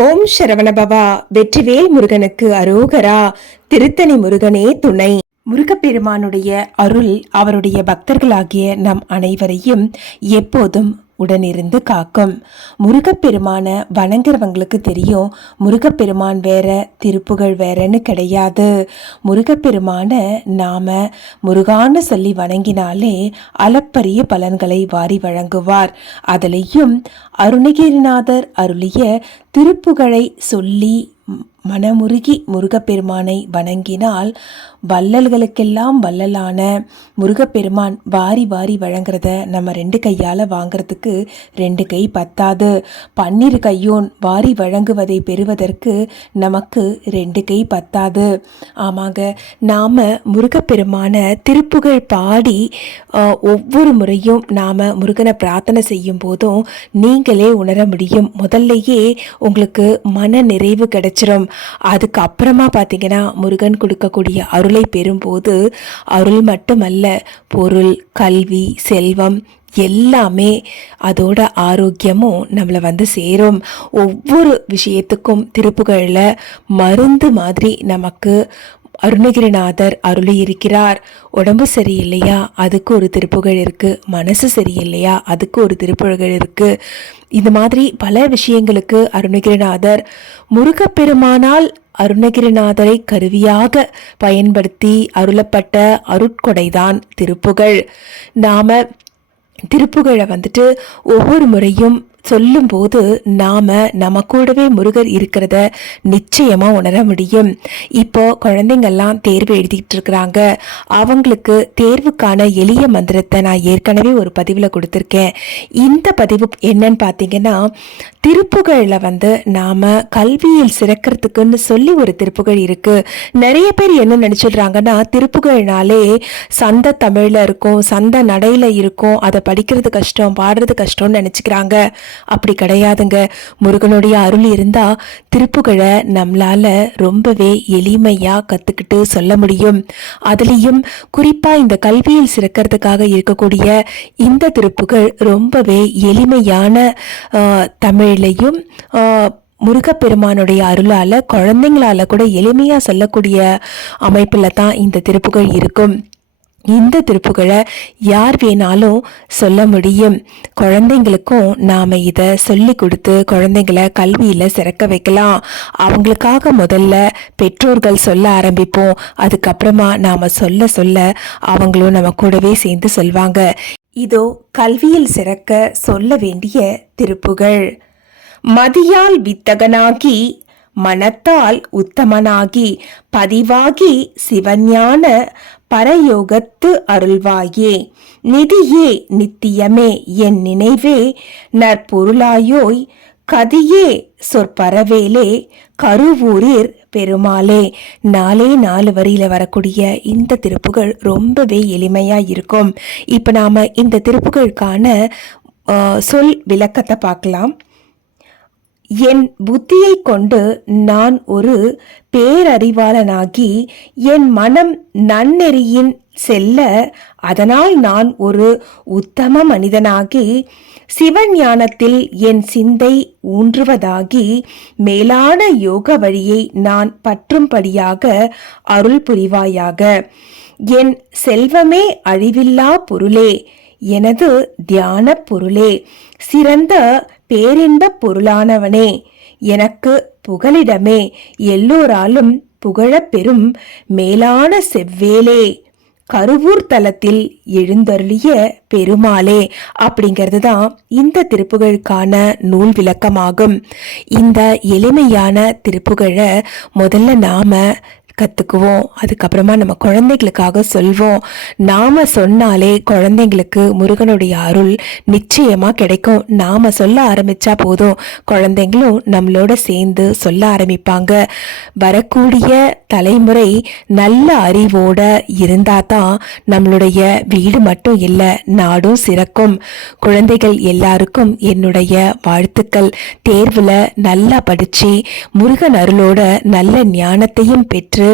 ஓம் சரவணபவா. வெற்றிவேல் முருகனுக்கு அரோகரா. திருத்தணி முருகனே துணை. முருகப்பெருமானுடைய அருள் அவருடைய பக்தர்களாகிய நம் அனைவரையும் எப்போதும் உடனிருந்து காக்கும். முருகப்பெருமான வணங்குறவங்களுக்கு தெரியும் முருகப்பெருமான் வேற திருப்புகழ் வேறன்னு கிடையாது. முருகப்பெருமான நாம முருகான்னு சொல்லி வணங்கினாலே அளப்பரிய பலன்களை வாரி வழங்குவார். அதுலேயும் அருணகிரிநாதர் அருளிய திருப்புகழை சொல்லி மனமுருகி முருகப்பெருமானை வணங்கினால் வள்ளல்களுக்கெல்லாம் வள்ளலான முருகப்பெருமான் வாரி வாரி வழங்குறத நம்ம ரெண்டு கையால் வாங்குறதுக்கு ரெண்டு கை பத்தாது. பன்னிரு கையோன் வாரி வழங்குவதை பெறுவதற்கு நமக்கு ரெண்டு கை பத்தாது. ஆமாங்க நாம் முருகப்பெருமான திருப்புகழ் பாடி ஒவ்வொரு முறையும் நாம் முருகனை பிரார்த்தனை செய்யும் போதும் நீங்களே உணர முடியும். முதல்லையே உங்களுக்கு மன நிறைவு கிடைச்சிடும் அதுக்கப்புறமா பார்த்தீங்கன்னா முருகன் கொடுக்கக்கூடிய அருளை பெறும்போது அருள் மட்டுமல்ல பொருள் கல்வி செல்வம் எல்லாமே அதோட ஆரோக்கியமும் நம்மளை வந்து சேரும். ஒவ்வொரு விஷயத்துக்கும் திருப்புகழில் மருந்து மாதிரி நமக்கு அருணகிரிநாதர் அருளி இருக்கிறார் உடம்பு சரியில்லையா? அதுக்கு ஒரு திருப்புகழ் இருக்குது மனசு சரியில்லையா? அதுக்கு ஒரு திருப்புகழ் இருக்குது இந்த மாதிரி பல விஷயங்களுக்கு அருணகிரிநாதர் முருகப்பெருமானால் அருணகிரிநாதரை கருவியாக பயன்படுத்தி அருளப்பட்ட அருட்கொடைதான் திருப்புகழ். நாம திருப்புகழை வந்துட்டு ஒவ்வொரு முறையும் சொல்லும்போது நாம நம்ம கூடவே முருகர் இருக்கிறத நிச்சயமா உணர முடியும். இப்போ குழந்தைங்கள்லாம் தேர்வு எழுதிட்டு இருக்கிறாங்க. அவங்களுக்கு தேர்வுக்கான எளிய மந்திரத்தை நான் ஏற்கனவே ஒரு பதிவில் கொடுத்துருக்கேன். இந்த பதிவு என்னன்னு பார்த்தீங்கன்னா திருப்புகழில் வந்து நாம கல்வியில் சிறக்கிறதுக்குன்னு சொல்லி ஒரு திருப்புகழ் இருக்கு. நிறைய பேர் என்ன நினைச்சிடுறாங்கன்னா திருப்புகழ்னாலே சந்த தமிழில் இருக்கும் சந்த நடையில் இருக்கும் அதை படிக்கிறது கஷ்டம் பாடுறது கஷ்டம்னு நினச்சிக்கிறாங்க. அப்படி கிடையாதுங்க. முருகனுடைய அருள் இருந்தா திருப்புகழை நம்மளால ரொம்பவே எளிமையா கத்துக்கிட்டு சொல்ல முடியும். அதுலேயும் குறிப்பா இந்த கல்வியில் சிறக்கிறதுக்காக இருக்கக்கூடிய இந்த திருப்புகழ் ரொம்பவே எளிமையான ஆஹ், தமிழ்லையும் முருகப்பெருமானுடைய அருளால் குழந்தைங்களால கூட எளிமையாக சொல்லக்கூடிய அமைப்பில் தான் இந்த திருப்புகள் இருக்கும். இந்த திருப்புகளை யார் வேணாலும் சொல்ல முடியும். குழந்தைங்களுக்கும் நாம் இதை சொல்லி கொடுத்து குழந்தைங்களை கல்வியில் சிறக்க வைக்கலாம். அவங்களுக்காக முதல்ல பெற்றோர்கள் சொல்ல ஆரம்பிப்போம். அதுக்கப்புறமா நாம் சொல்ல சொல்ல அவங்களும் நம்ம கூடவே சேர்ந்து சொல்வாங்க. இதோ கல்வியில் சிறக்க சொல்ல வேண்டிய திருப்புகள். மதியால் வித்தகனாகி மனத்தால் உத்தமனாகி பதிவாகி சிவஞான பரயோகத்து அருள்வாயே. நிதியே நித்தியமே என் நினைவே. நற்பொருளாயோய் கதியே சொற்பரவேலே. கருவூரிர் பெருமாளே. நாலே நாலு வரியில் வரக்கூடிய இந்த திருப்புகள் ரொம்பவே எளிமையாக இருக்கும் இப்போ நாம் இந்த திருப்புகளுக்கான சொல் விளக்கத்தை பார்க்கலாம். என் புத்தியை கொண்டு நான் ஒரு பேரறிவாளனாகி என் மனம் நன்னெறியின் செல்ல அதனால் நான் ஒரு உத்தம மனிதனாகி சிவஞானத்தில் என் சிந்தை ஊன்றுவதாகி மேலான யோக வழியை நான் பற்றும்படியாக அருள் புரிவாயாக. என் செல்வமே அழிவில்லா பொருளே எனது தியான பொருளே சிறந்த பேரின்பப் பொருளானவனே எனக்கு புகலிடமே. எல்லோராலும் புகழப்பெறும் மேலான செவ்வேலே. கருவூர் தலத்தில் எழுந்தருளிய பெருமாளே அப்படிங்கிறது தான் இந்த திருப்புகழுக்கான நூல் விளக்கமாகும். இந்த எளிமையான திருப்புகழை முதல்ல நாம கற்றுக்குவோம் அதுக்கப்புறமா நம்ம குழந்தைகளுக்காக சொல்வோம். நாம் சொன்னாலே குழந்தைங்களுக்கு முருகனுடைய அருள் நிச்சயமாக கிடைக்கும். நாம் சொல்ல ஆரம்பித்தா போதும். குழந்தைங்களும் நம்மளோட சேர்ந்து சொல்ல ஆரம்பிப்பாங்க. வரக்கூடிய தலைமுறை நல்ல அறிவோட இருந்தால் தான் நம்மளுடைய வீடு மட்டும் இல்லை நாடும் சிறக்கும். குழந்தைகள் எல்லாருக்கும் என்னுடைய வாழ்த்துக்கள். தேர்வில் நல்லா படித்து முருகன் அருளோட நல்ல ஞானத்தையும் பெற்று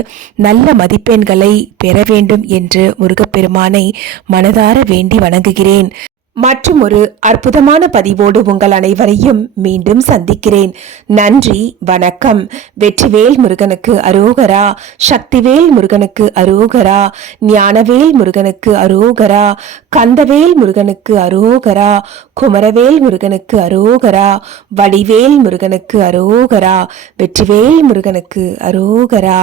நல்ல மதிப்பெண்களை பெற வேண்டும் என்று முருகப்பெருமானை மனதார வேண்டி வணங்குகிறேன். மற்றும் ஒரு அற்புதமான பதிவோடு உங்கள் அனைவரையும் மீண்டும் சந்திக்கிறேன். நன்றி வணக்கம். வெற்றிவேல் முருகனுக்கு அரோகரா சக்திவேல் முருகனுக்கு அரோகரா ஞானவேல் முருகனுக்கு அரோகரா கந்தவேல் முருகனுக்கு அரோகரா குமரவேல் முருகனுக்கு அரோகரா வடிவேல் முருகனுக்கு அரோகரா வெற்றிவேல் முருகனுக்கு அரோகரா.